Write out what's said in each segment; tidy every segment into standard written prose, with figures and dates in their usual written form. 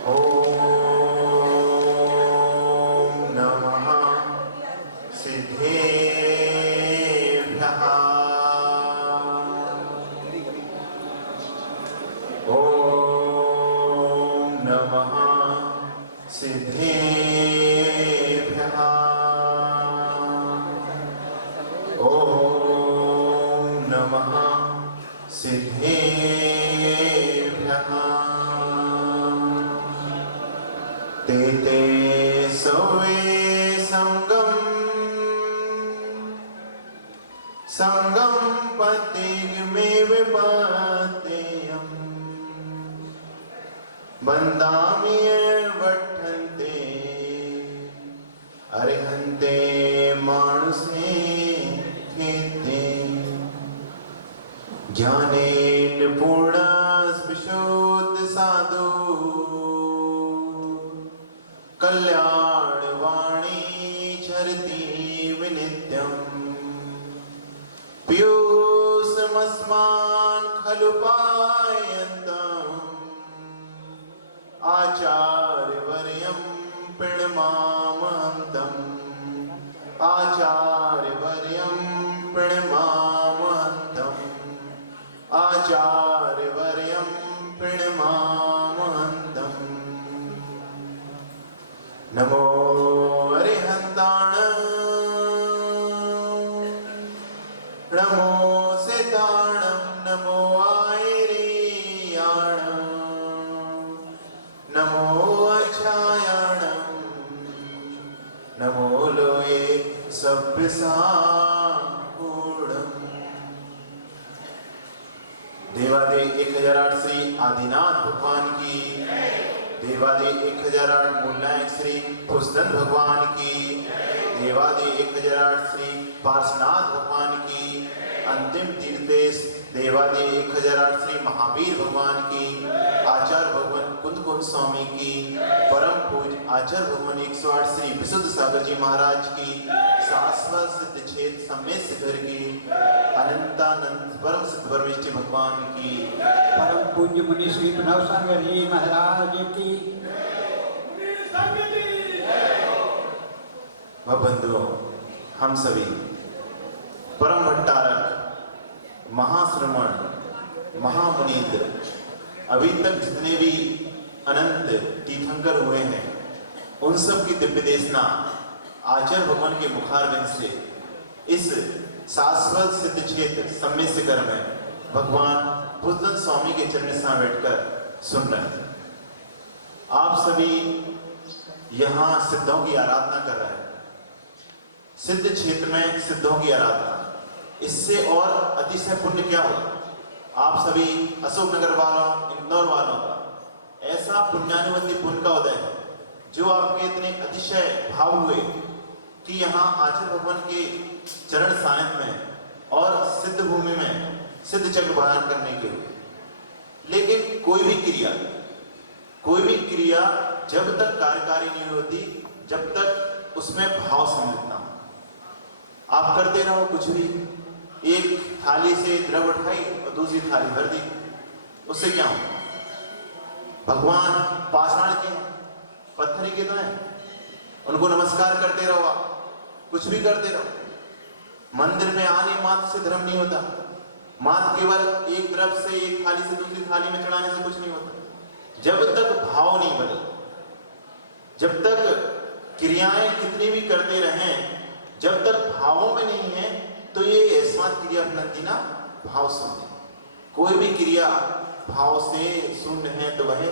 ॐ नमः सिद्धेभ्यः। ॐ नमः सिद्धेभ्यः। ॐ नमः सिद्धेभ्यः। ते ते सवे संगम पतिग्मे विपातेयम् बन्दामि वठन्ते अरिहन्ते मानुषे खेते ज्ञानेन पूर्णस्पृशोत साधु कल्याणवाणी चरति विनित्यम् पीयूषमस्मान् खलु पायन्तम् आचार्यवर्यं प्रणमामहन्तम् आचार्यवर्यं प्रणमामहन्तम् आचार्यवर्यं प्रणमामहन्तम्। नमो अरिहन्ताण नमो सिताणं नमो आयरीयाण नमो अक्षायाणं नमो लोये सभ्यसागूढम्। देवादेव 1008 श्री आदिनाथ भगवान की, देवादेव 1008 मूलनायक श्री पुष्टन भगवान की, देवादेव 1008 श्री पार्श्वनाथ भगवान की, अंतिम तीर्थेश देवादेव 1008 श्री महावीर भगवान की, आचार्य भगवान कुंद स्वामी की, परम पूज आचार्य भगवान 108 श्री विशुद्ध सागर जी महाराज की, शाश्वत सिद्ध क्षेत्र सम्मेत सिद्धर की, अनंतानंद परम सिद्ध परमेष्टि भगवान की, परम पूज्य मुनि श्री प्रणव सागर जी महाराज की। बंधुओं, हम सभी परम भट्टारक, महाश्रमण, महामुनींद्र, अभी तक जितने भी अनंत तीर्थंकर हुए हैं, उन सब की दिव्य देशना आचार्य भगवान के मुखारविंद से इस शाश्वत सिद्ध क्षेत्र सम्मेत शिखर में भगवान पुष्टन स्वामी के चरण में बैठकर सुन रहे हैं। आप सभी यहाँ सिद्धों की आराधना कर रहे हैं। सिद्ध क्षेत्र में सिद्धों की आराधना, इससे और अतिशय पुण्य क्या होगा। आप सभी अशोकनगर वालों, इंदौर वालों का ऐसा पुण्यानुबंधी पुण्य का उदय है जो आपके इतने अतिशय भाव हुए कि यहाँ आचार्य भगवान के चरण सानिध्य में और सिद्ध भूमि में सिद्ध चक्र बयान करने के लिए। लेकिन कोई भी क्रिया जब तक कार्यकारी नहीं होती, जब तक उसमें भाव सम्मिलित ना हो। आप करते रहो कुछ भी, एक थाली से द्रव उठाई और दूसरी थाली भर दी, उससे क्या हो। भगवान पाषाण के हैं, पत्थरी के तो हैं, उनको नमस्कार करते रहो, आप कुछ भी करते रहो। मंदिर में आने मात्र से धर्म नहीं होता, मात्र केवल एक द्रव से एक थाली से दूसरी थाली में चढ़ाने से कुछ नहीं होता। जब तक भाव नहीं बदले, जब तक क्रियाएं कितनी भी करते रहें, जब तक भावों में नहीं है तो ये अस्मात् क्रिया बनती ना भाव शून्य। कोई भी क्रिया भाव से शून्य है तो वह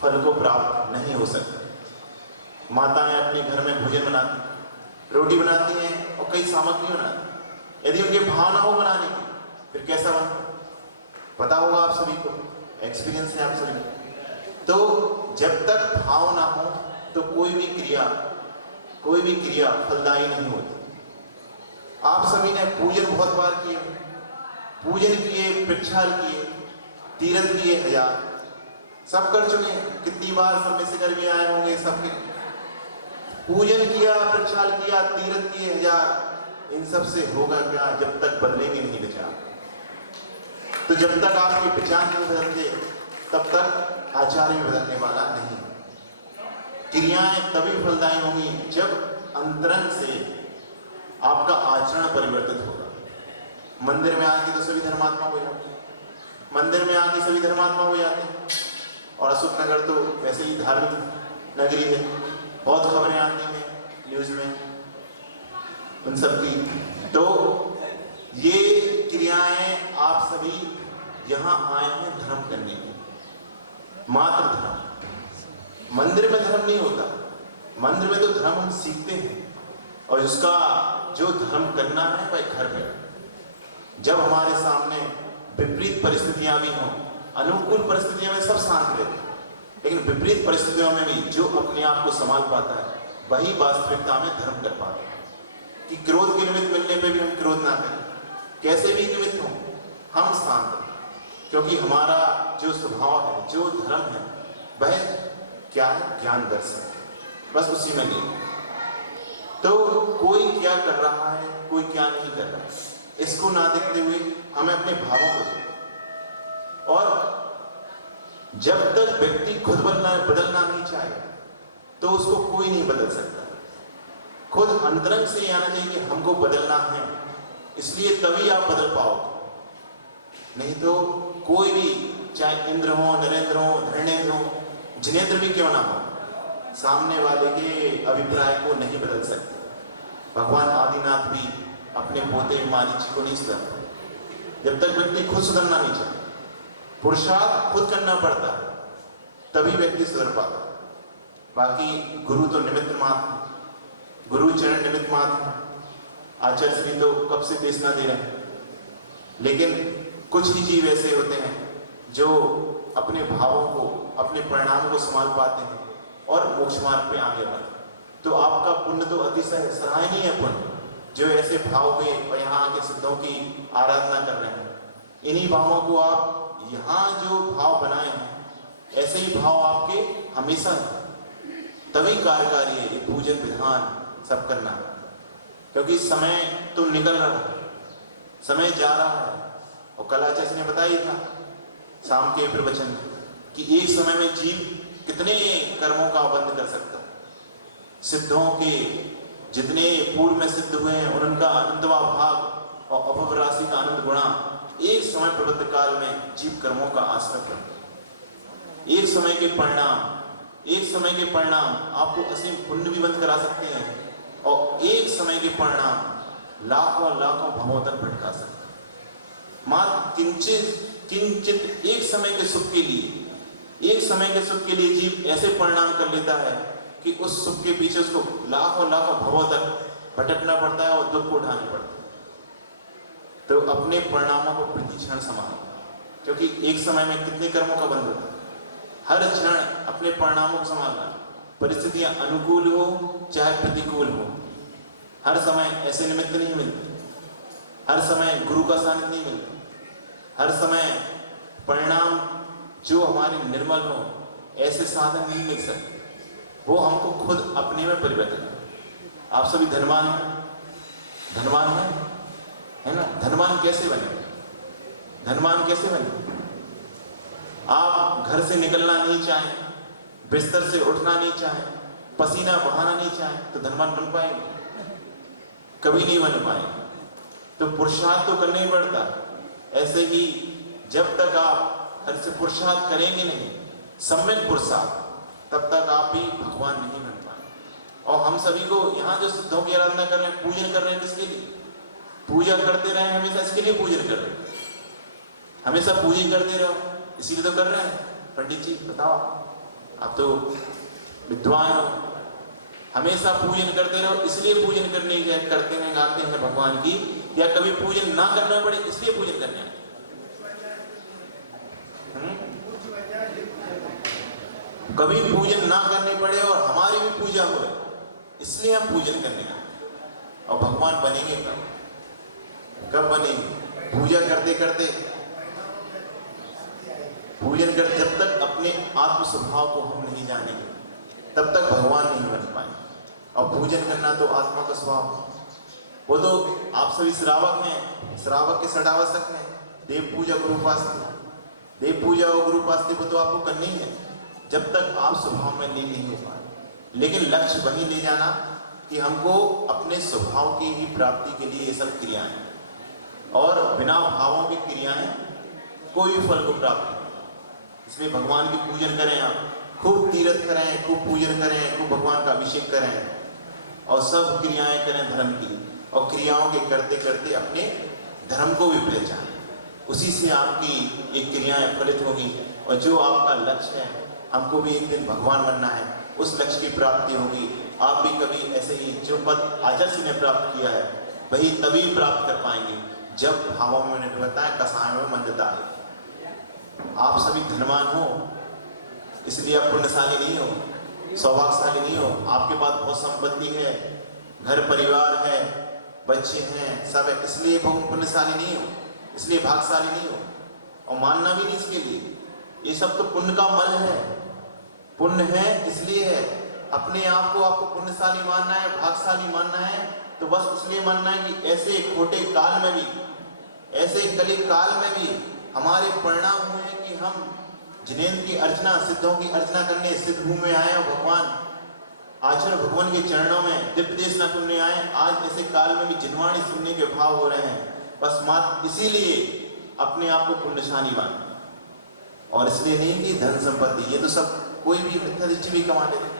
फल को प्राप्त नहीं हो सकता। माताएं अपने घर में भोजन बनाती, रोटी बनाती हैं और कई सामग्री बनाती, यदि उनके भाव ना हो बनाने की फिर कैसा बनता, पता होगा आप सभी को, एक्सपीरियंस है आप सभी। तो जब तक भाव ना हो तो कोई भी क्रिया फलदायी नहीं होती। आप सभी ने पूजन बहुत बार किए, पूजन किए, प्रक्षाल किए, तीर्थ किए, हजार सब कर चुके हैं। कितनी बार सब में से कर भी आए होंगे सबके। पूजन किया, प्रक्षाल किया, तीर्थ किए, हजार, इन सब से होगा क्या जब तक बदलेंगे नहीं विचार। तो जब तक आपकी पहचान नहीं बदलते तब तक आचार्य भी बदलने वाला नहीं। क्रियाएं तभी फलदायी होंगी जब अंतरंग से आपका आचरण परिवर्तित होगा। मंदिर में आके तो सभी धर्मात्मा हो जाते हैं, मंदिर में आके सभी धर्मात्मा हो जाते हैं, और अशोकनगर तो वैसे ही धार्मिक नगरी है, बहुत खबरें आती हैं न्यूज में उन सब की। तो ये क्रियाएं आप सभी यहाँ आए हैं धर्म करने के, मात्र धर्म। मंदिर में धर्म नहीं होता, मंदिर में तो धर्म हम सीखते हैं, और उसका जो धर्म करना है वह घर पे। जब हमारे सामने विपरीत परिस्थितियां भी हों, अनुकूल परिस्थितियों में सब शांत रहते हैं, लेकिन विपरीत परिस्थितियों में भी जो अपने आप को संभाल पाता है वही वास्तविकता में धर्म कर पाता है। कि क्रोध के निमित्त मिलने पे भी हम क्रोध ना करें, कैसे भी निमित्त हो हम शांत रहें, क्योंकि हमारा जो स्वभाव है, जो धर्म है, वह क्या है? ज्ञान दर्शन, बस उसी में नहीं। तो कोई क्या कर रहा है, कोई क्या नहीं कर रहा है, इसको ना देखते हुए हमें अपने भावों को देखें। और जब तक व्यक्ति खुद बदलना नहीं चाहे तो उसको कोई नहीं बदल सकता। खुद अंतरंग से आना चाहिए कि हमको बदलना है, इसलिए तभी आप बदल पाओगे। नहीं तो कोई भी, चाहे इंद्र हो, नरेंद्र हो, धर्मेंद्र हो, जिनेंद्र भी क्यों ना हो, सामने वाले के अभिप्राय को नहीं बदल सकते। भगवान आदिनाथ भी अपने पोते माली जी को नहीं सुधरते जब तक व्यक्ति खुद सुधरना नहीं चाहे। पुरुषार्थ खुद करना पड़ता है, तभी व्यक्ति सुधर पाता है। बाकी गुरु तो निमित्त मात्र, गुरु चरण निमित्त मात्र। आचार्य श्री तो कब से देशना दे रहे हैं, लेकिन कुछ ही जीव ऐसे होते हैं जो अपने भावों को, अपने परिणाम को संभाल पाते हैं और मोक्ष मार्ग पे आगे बढ़ते। तो आपका पुण्य तो अतिशय सराहनीय है पुण्य, जो ऐसे भाव में और यहाँ आके सिद्धों की आराधना कर रहे हैं। इन्हीं भावों को आप यहाँ जो भाव बनाए हैं, ऐसे ही भाव आपके हमेशा है, तभी कार्यकारी है ये पूजन विधान सब करना। क्योंकि समय तो निकल रहा है, समय जा रहा है, और कल आचार्य ने बताया था शाम के प्रवचन में कि एक समय में जीव कितने कर्मों का बंद कर सकता है। सिद्धों के जितने पूर्व में सिद्ध हुए हैं उनका अनंतवा भाग और अभव राशि का अनंत गुणा एक समय प्रबुद्ध काल में जीव कर्मों का आश्रय करते। एक समय के परिणाम आपको असीम पुण्य भी बंद करा सकते हैं, और एक समय के परिणाम लाखों लाखों भवों तक भटका सकते हैं। मात्र किंचित एक समय के सुख के लिए जीव ऐसे परिणाम कर लेता है कि उस सुख के पीछे उसको लाखों लाखों भवों तक भटकना पड़ता है और दुख को उठाने पड़ता है। तो अपने परिणामों को प्रति क्षण संभालो, क्योंकि एक समय में कितने कर्मों का बंध होता है। हर क्षण अपने परिणामों को संभालना, परिस्थितियां अनुकूल हो चाहे प्रतिकूल हो, हर समय ऐसे निमित्त नहीं मिलते, हर समय गुरु का सानिध्य नहीं मिलता, हर समय परिणाम जो हमारे निर्मल हो ऐसे साधन नहीं मिल सकते। वो हमको खुद अपने में परिवर्तन। आप सभी धनवान हैं, है ना? धनवान कैसे बने? आप घर से निकलना नहीं चाहें, बिस्तर से उठना नहीं चाहें, पसीना बहाना नहीं चाहें, तो धनवान बन पाएंगे? कभी नहीं बन पाएंगे। तो पुरुषार्थ तो करना ही पड़ता। ऐसे ही जब तक आप घर से पुरुषार्थ करेंगे नहीं, सम्यक पुरुषार्थ, तब तक आप भी भगवान नहीं बन पाए। और हम सभी को यहाँ जो सिद्धों की आराधना कर रहे हैं, पूजन कर रहे हैं, किसके लिए पूजा करते रहे? हमेशा इसके लिए पूजन कर रहे हैं, हमेशा पूजन करते रहो, इसीलिए तो कर रहे हैं। पंडित जी बताओ, आप तो विद्वान हो, हमेशा पूजन करते रहो, इसलिए पूजन करते हैं गाते हैं भगवान की, या कभी पूजन ना करना पड़े इसलिए पूजन करने आते? कभी पूजन ना करने पड़े और हमारी भी पूजा हो इसलिए हम पूजन करने आते। और भगवान बनेंगे कब बनेंगे? पूजा करते करते, जब तक अपने आत्म स्वभाव को हम नहीं जानेंगे तब तक भगवान नहीं बन पाएंगे। और पूजन करना तो आत्मा का स्वभाव, वो तो आप सभी श्रावक हैं, श्रावक के षडावश्यक हैं, देव पूजा गुरुपास्ति, देव पूजा और गुरुपास्ति को तो आपको करनी है। जब तक आप स्वभाव में लीन नहीं हो पाए। लेकिन लक्ष्य वही ले जाना कि हमको अपने स्वभाव की ही प्राप्ति के लिए ये सब क्रियाएं, और बिना भावों की क्रियाएं कोई फल को प्राप्त नहीं। इसलिए भगवान की पूजन करें, आप खूब तीर्थ करें, खूब पूजन करें, खूब भगवान का अभिषेक करें और सब क्रियाएं करें धर्म की, और क्रियाओं के करते करते अपने धर्म को भी पहचानें। उसी से आपकी ये क्रियाएं फलित होगी, और जो आपका लक्ष्य है, हमको भी एक दिन भगवान बनना है, उस लक्ष्य की प्राप्ति होगी। आप भी कभी ऐसे ही जो पद आचार्य ने प्राप्त किया है वही तभी प्राप्त कर पाएंगे जब भावों में निर्भरता है, कसाय में मंदता है। आप सभी धनवान हो इसलिए आप पुण्यशाली नहीं हो, सौभाग्यशाली नहीं हो। आपके पास बहुत संपत्ति है, घर परिवार है, बच्चे हैं, सब है, इसलिए बहुत पुण्यशाली नहीं हो, इसलिए भाग्यशाली नहीं हो। और मानना भी नहीं इसके लिए, ये सब तो पुण्य का मल है। पुण्य है इसलिए है, अपने आप को आपको पुण्यशाली मानना है, भाग्यशाली मानना है, तो बस इसलिए मानना है कि ऐसे खोटे काल में भी, ऐसे कली काल में भी हमारे परिणाम हुए हैं कि हम जिनेन्द्र की अर्चना, सिद्धों की अर्चना करने सिद्ध भूमि में आए, और भगवान आचार्य भगवान के चरणों में दिव्य देश न करने आए। आज ऐसे काल में भी जिनवाणी सुनने के भाव हो रहे हैं, बस मात्र इसीलिए अपने आप को पुण्यशाली माने, और इसलिए नहीं कि धन संपत्ति, ये तो सब कोई भी मिथ्या दृष्टि भी कमा लेते।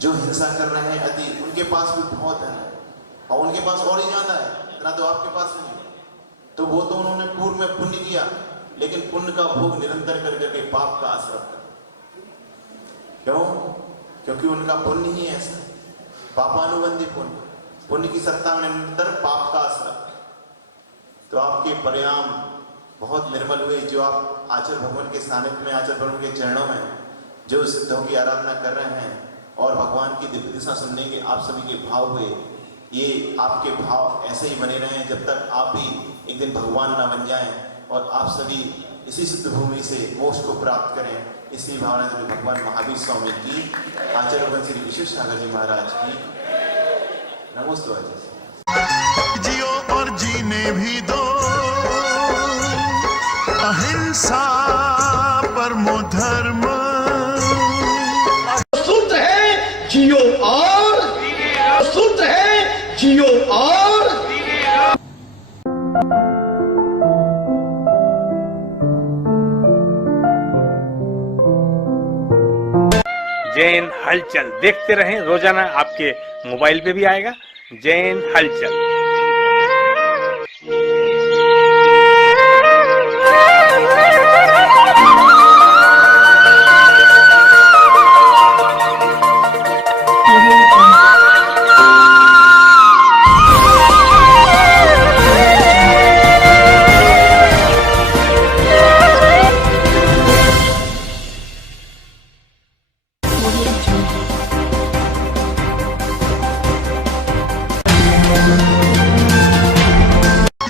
जो हिंसा कर रहे हैं अति, उनके पास भी बहुत धन है, और उनके पास और ही ज्यादा है, इतना तो आपके पास नहीं है। तो वो तो उन्होंने पूर्व में पुण्य किया, लेकिन पुण्य का भोग निरंतर कर करके पाप का आश्रय कर। क्यों? क्योंकि उनका पुण्य ही ऐसा, पापानुबंधी पुण्य, पुण्य की सत्ता में निरंतर पाप का आश्रय। तो आपके परिणाम बहुत निर्मल हुए, जो आप आचार्य भगवान के सानिध्य में, आचार्य भगवान के चरणों में जो सिद्धों की आराधना कर रहे हैं, और भगवान की दिव्य दिशा सुनने के आप सभी के भाव हुए। ये आपके भाव ऐसे ही बने रहें जब तक आप भी एक दिन भगवान ना बन जाएं, और आप सभी इसी सिद्ध भूमि से मोक्ष को प्राप्त करें। इसी भावना से भगवान महावीर स्वामी की, आचार्य भगवान श्री विश्वेश सागर जी महाराज की नमोस्तुते। जियो और जीने भी दो, अहिंसा परमो धर्म। सूत्र है जियो और, सूत्र है जियो और। जैन हलचल देखते रहें, रोजाना आपके मोबाइल पे भी आएगा जैन हलचल।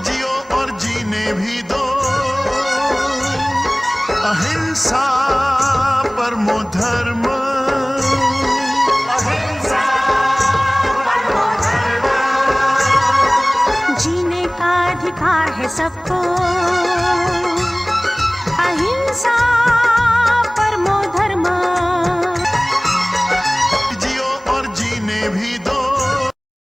जियो और जीने भी दो, अहिंसा परमो धर्म। जीने का अधिकार है सबको,